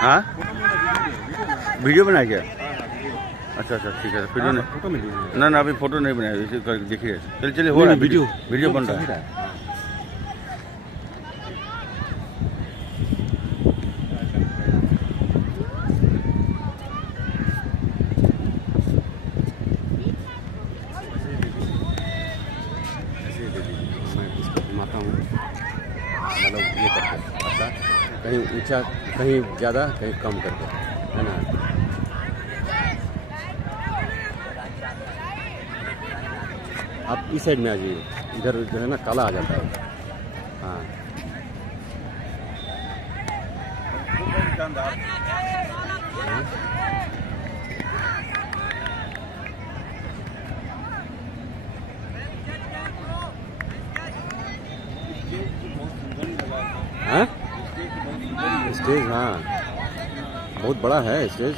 हाँ वीडियो बनाया क्या? अच्छा अच्छा ठीक है। वीडियो नहीं, फोटो में लीजिए। ना अभी फोटो नहीं बनाया, इसे देखिए। चलिए चलिए हो रहा है, वीडियो बन रहा है। मैं इसको घुमाता हूँ, मतलब ये करके अच्छा, कहीं ऊंचा, कहीं ज़्यादा, कहीं कम करके, है ना। आप इस साइड में आ जाइए, इधर जो है ना काला आ जाता है। हाँ हाँ स्टेज, हाँ बहुत बड़ा है स्टेज।